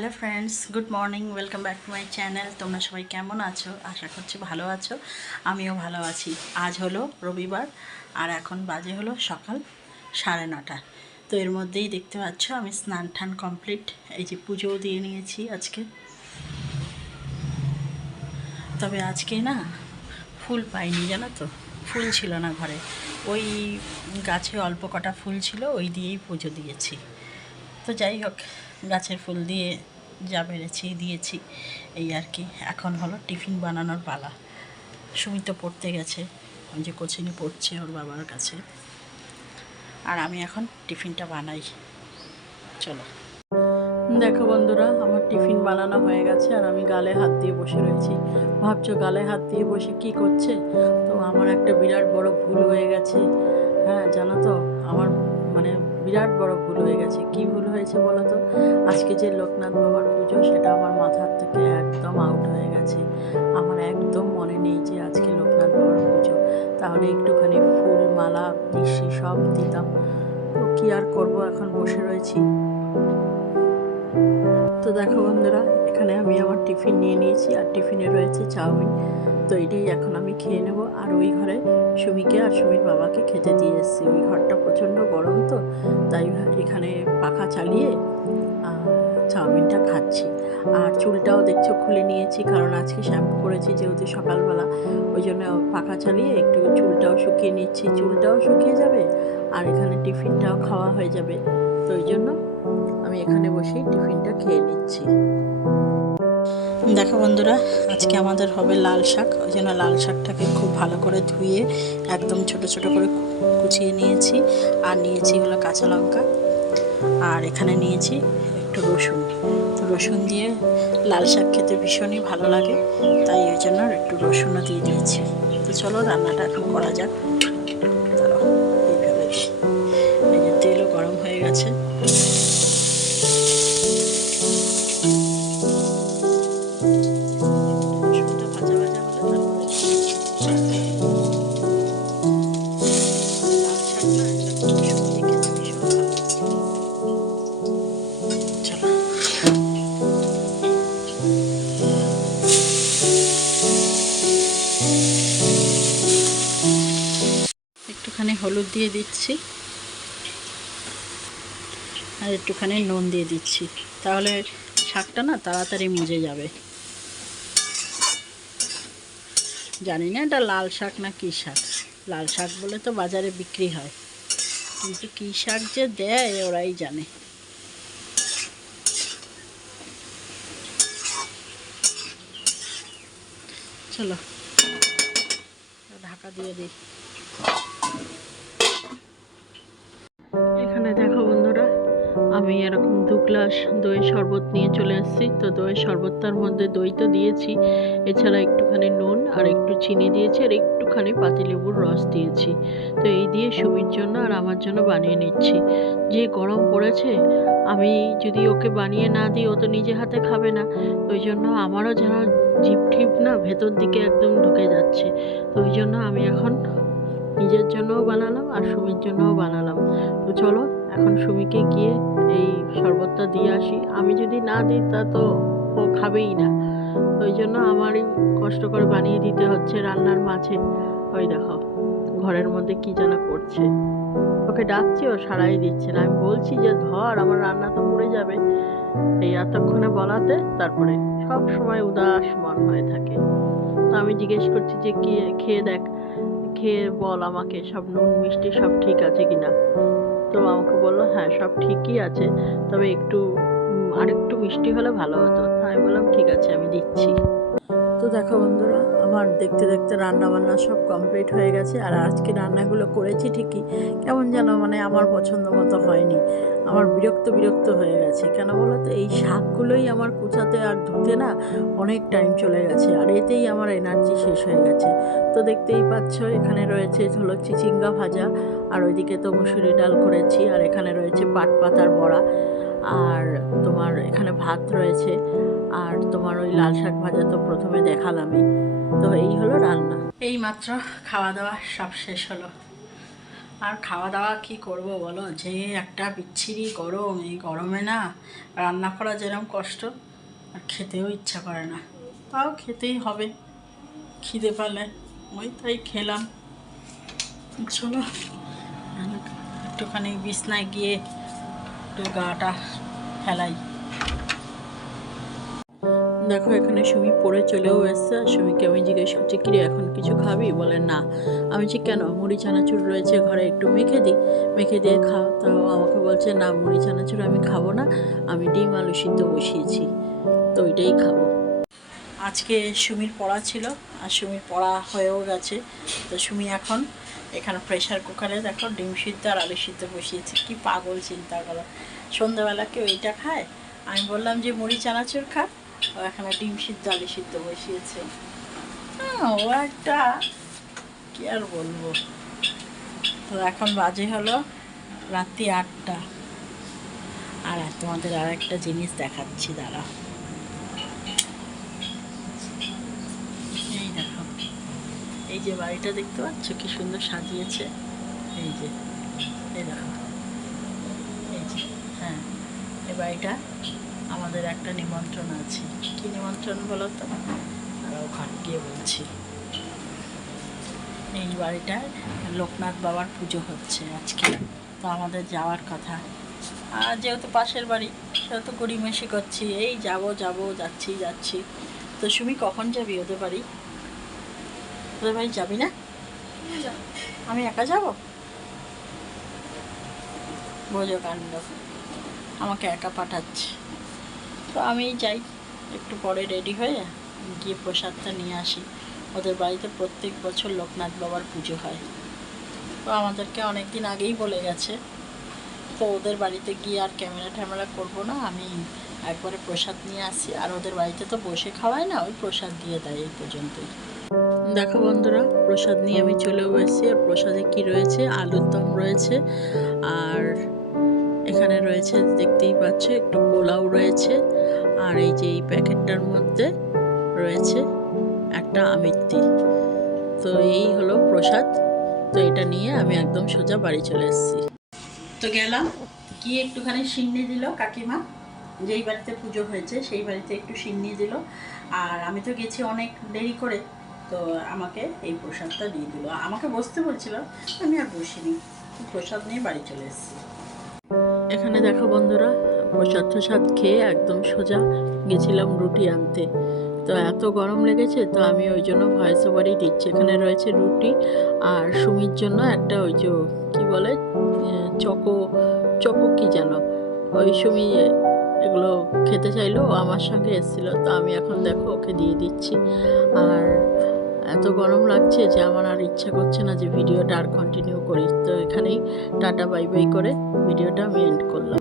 Hello friends, good morning. Welcome back to my channel. তোমরা সবাই কেমন আছো? আশা করছি ভালো আছো। আমিও ভালো আছি। আজ হলো রবিবার আর এখন বাজে হলো সকাল 9:30। তো এর মধ্যেই দেখতে পাচ্ছ আমি স্নান টান কমপ্লিট, এই যে পুজোও দিয়ে নিয়েছি আজকে। তবে আজকে না ফুল পাইনি, জানো তো, ফুল ছিল না ঘরে। ওই গাছে অল্প কটা ফুল ছিল, ওই দিয়েই পুজো দিয়েছি। তো যাই হোক, গাছের ফুল দিয়ে যা পেরেছি দিয়েছি, এই আর কি। এখন হলো টিফিন বানানোর পালা। সুমিত তো পড়তে গেছে, ওই যে কোচিংয়ে পড়ছে ওর বাবার কাছে, আর আমি এখন টিফিনটা বানাই। চলো। দেখো বন্ধুরা, আমার টিফিন বানানো হয়ে গেছে আর আমি গালে হাত দিয়ে বসে রয়েছি। ভাবছো গালে হাত দিয়ে বসে কি করছে? তো আমার একটা বিরাট বড় ভুল হয়ে গেছে। হ্যাঁ জানো তো, আমার মানে বিরাট বড় ভুল হয়ে গেছে। কি ভুল হয়েছে বলো তো? আজকে যে লোকনাথ বাবার পুজো, সেটা আমার মাথার থেকে একদম আউট হয়ে গেছে। আমার একদম মনে নেই যে আজকে লোকনাথ বাবার পুজো। তাহলে একটুখানি ফুল মালা মিষ্টি সব দিতাম। তো কী আর করবো, এখন বসে রয়েছি। তো দেখো বন্ধুরা, এখানে আমি আমার টিফিন নিয়ে নিয়েছি আর টিফিনে রয়েছে চাউমিন। তো এটাই এখন আমি খেয়ে নেব। আর ওই ঘরে সুমিকে আর সুমির বাবাকে খেতে দিয়ে এসেছি। ওই ঘরটা প্রচণ্ড গরম, তো তাই এখানে পাখা চালিয়ে চাউমিনটা খাচ্ছি। আর চুলটাও দেখছো খুলে নিয়েছি, কারণ আজকে শ্যাম্পু করেছি যেহেতু সকালবেলা, ওই জন্য পাখা চালিয়ে একটু চুলটাও শুকিয়ে নিচ্ছি। চুলটাও শুকিয়ে যাবে আর এখানে টিফিনটাও খাওয়া হয়ে যাবে। তো ওই জন্য আমি এখানে বসেই টিফিনটা খেয়ে নিচ্ছি। দেখো বন্ধুরা, আজকে আমাদের হবে লাল শাক। ওই জন্য লাল শাকটাকে খুব ভালো করে ধুয়ে একদম ছোট ছোট করে কুচিয়ে নিয়েছি। আর নিয়েছি হলো কাঁচা লঙ্কা, আর এখানে নিয়েছি একটু রসুন। তো রসুন দিয়ে লাল শাক খেতে ভীষণই ভালো লাগে, তাই ওই জন্য একটু রসুনও দিয়ে দিয়েছি। তো চলো রান্নাটা এখন করা যাক। দাঁড়াও, এইভাবে এই যে তেলও গরম হয়ে গেছে। একটুখানি হলুদ দিয়ে দিচ্ছি আর একটুখানি নুন দিয়ে দিচ্ছি, তাহলে শাকটা না তাড়াতাড়ি মজে যাবে। জানি না এটা লাল শাক না কী শাক। লাল শাক বলে তো বাজারে বিক্রি হয়, কিন্তু কী শাক যে দেয় ওরাই জানে। চলো ঢাকা দিয়ে দিই। এখানে দেখো বন্ধুরা, আমি এরকম 2 গ্লাস দইয়ের শরবত নিয়ে চলে এসেছি। তো দইয়ের শরবতটার মধ্যে দই তো দিয়েছি, এছাড়া একটুখানি নুন আর একটু চিনি দিয়েছি আর একটুখানি পাতিলেবুর রস দিয়েছি। তো এই দিয়ে সুমির জন্য আর আমার জন্য বানিয়ে নিচ্ছি। যে গরম পড়েছে, আমি যদি ওকে বানিয়ে না দিই ও তো নিজে হাতে খাবে না। ওই জন্য আমারও যেন জিভ ঠিপ না ভেতর দিকে একদম ঢুকে যাচ্ছে। তো ওই জন্য আমি এখন নিজের জন্যও বানালাম আর সুমির জন্যও বানালাম। তো চলো এখন সুমিকে গিয়ে এই শরবতটা দিয়ে আসি। আমি যদি না দিই তা তো ও খাবেই না। ওই জন্য আমারই কষ্ট করে বানিয়ে দিতে হচ্ছে রান্নার মাঝে। ওই দেখো ঘরের মধ্যে কি যেন করছে, ওকে ডাকছি ও সাড়াই দিচ্ছে না। আমি বলছি যে ধর, আমার রান্না তো পুড়ে যাবে। এই এতক্ষণে বলাতে তারপরে সব সময় উদাস মন হয়ে থাকে। তো আমি জিজ্ঞেস করছি যে কি খেয়ে দেখ, খেয়ে বল আমাকে সব নুন মিষ্টি সব ঠিক আছে কিনা। তো আমাকে বললো হ্যাঁ সব ঠিকই আছে, তবে একটু আরেকটু মিষ্টি হলে ভালো হতো। তাই বললাম ঠিক আছে আমি দিচ্ছি। তো দেখো বন্ধুরা, আমার দেখতে দেখতে রান্না বান্না সব কমপ্লিট হয়ে গেছে। আর আজকে রান্নাগুলো করেছি ঠিকই, কেমন যেন মানে আমার পছন্দ মতো হয়নি। আমার বিরক্ত বিরক্ত হয়ে গেছে। কেন বলো তো, এই শাকগুলোই আমার কুচাতে আর ধুতে না অনেক টাইম চলে গেছে, আর এতেই আমার এনার্জি শেষ হয়ে গেছে। তো দেখতেই পাচ্ছ এখানে রয়েছে হলো চিচিঙ্গা ভাজা, আর ওইদিকে তো মুসুরি ডাল করেছি, আর এখানে রয়েছে পাট পাতার বড়া, আর তোমার এখানে ভাত রয়েছে, আর তোমার ওই লাল শাক ভাজা তো প্রথমে দেখালামই। তো এই হলো রান্না। এই মাত্র খাওয়া দাওয়া সব শেষ হলো। আর খাওয়া দাওয়া কি করব বলো, যে একটা বিচ্ছিরি গরম, এই গরমে না রান্না করা যেরকম কষ্ট, আর খেতেও ইচ্ছা করে না। তাও খেতেই হবে, খিদে পালে ওই তাই খেলাম। চলো একটুখানি বিছনায় গিয়ে একটু গাটা ফেলাই। দেখো এখানে সুমি পড়ে চলেও এসছে। আর সুমিকে আমি জিজ্ঞেস করছি, কিরে এখন কিছু খাবি? বলে না। আমি বলছি কেন? মুড়ি চানাচুর রয়েছে ঘরে, একটু মেখে দিই, মেখে দিয়ে খাও। তো আমাকে বলছে না, মুড়ি চানাচুর আমি খাবো না, আমি ডিম আলু সিদ্ধ বসিয়েছি, তো ওইটাই খাবো। আজকে সুমির পড়া ছিল, আর সুমির পড়া হয়েও গেছে। তো সুমি এখন এখানে প্রেশার কুকারে দেখো ডিম সিদ্ধ আর আলু সিদ্ধ বসিয়েছে। কি পাগল চিন্তা করো, সন্ধ্যাবেলা কেউ এইটা খায়? আমি বললাম যে মুড়ি চানাচুর খা, ও এখানে ডিম সিদ্ধ আলু সিদ্ধ বসিয়েছে। ও একটা কি আর বলবো। তো এখন বাজে হলো রাত্রি 8টা। আর তোমাদের আর একটা জিনিস দেখাচ্ছি, দাঁড়া। এই দেখো, এই যে বাড়িটা দেখতে পাচ্ছ কি সুন্দর সাজিয়েছে। এই যে, এই দেখো, এই যে, হ্যাঁ, এই বাড়িটা আমাদের একটা নিমন্ত্রণ আছে। কি নিমন্ত্রণ বলো তো? আর ওখানে গিয়ে বলছি। এই বাড়িটায় লোকনাথ বাবার পুজো হচ্ছে আজকে, তো আমাদের যাওয়ার কথা। আর যেহেতু পাশের বাড়ি, সেহেতু গড়িমেশি করছি, এই যাব যাব যাচ্ছি। তো সুমি কখন যাবি ওদের বাড়ি? ওদের বাড়ি যাবি না? আমি একা যাব? বোঝো কাণ্ড, আমাকে একা পাঠাচ্ছে। তো আমি যাই, একটু পরে রেডি হয়ে গিয়ে প্রসাদটা নিয়ে আসি। ওদের বাড়িতে প্রত্যেক বছর লোকনাথ বাবার পুজো হয়, তো আমাদেরকে অনেক দিন আগেই বলে গেছে। তো ওদের বাড়িতে গিয়ে আর ক্যামেরা করবো না, আমি একবারে প্রসাদ নিয়ে আসি। আর ওদের বাড়িতে তো বসে খাওয়ায় না, ওই প্রসাদ দিয়ে দেয়, এই পর্যন্তই। দেখো বন্ধুরা, প্রসাদ নিয়ে আমি চলেও এসেছি। আর প্রসাদে কি রয়েছে? আলুর দম রয়েছে, আর এখানে রয়েছে দেখতেই পাচ্ছ একটু পোলাও রয়েছে, আর এই যে এই প্যাকেটটার মধ্যে রয়েছে একটা আমিত্তি। তো এই হলো প্রসাদ। তো এটা নিয়ে আমি একদম সোজা বাড়ি চলে এসেছি। তো গেলাম, গিয়ে একটুখানি সিন্নি দিল কাকিমা, যেই বাড়িতে পুজো হয়েছে সেই বাড়িতে একটু সিন্নি দিল। আর আমি তো গেছি অনেক দেরি করে, তো আমাকে এই প্রসাদটা দিয়ে দিল। আমাকে বসতে বলছিল, আমি আর বসিনি, প্রসাদ নিয়ে বাড়ি চলে এসেছি। এখানে দেখো বন্ধুরা, প্রসাদ খেয়ে একদম সোজা গেছিলাম রুটি আনতে। তো এত গরম লেগেছে, তো আমি ওই জন্য ভয়েস ওভারই দিচ্ছি। এখানে রয়েছে রুটি, আর সুমির জন্য একটা ওই যে কী বলে চকো কি যেন, ওই সুমি এগুলো খেতে চাইলো, ও আমার সঙ্গে এসেছিলো। তো আমি এখন দেখো ওকে দিয়ে দিচ্ছি। আর এত গরম লাগছে যে আমার আর ইচ্ছা করছে না যে ভিডিওটা আর কন্টিনিউ করি। তো এখানেই টাটা বাই বাই করে ভিডিওটা আমি এন্ড করলাম।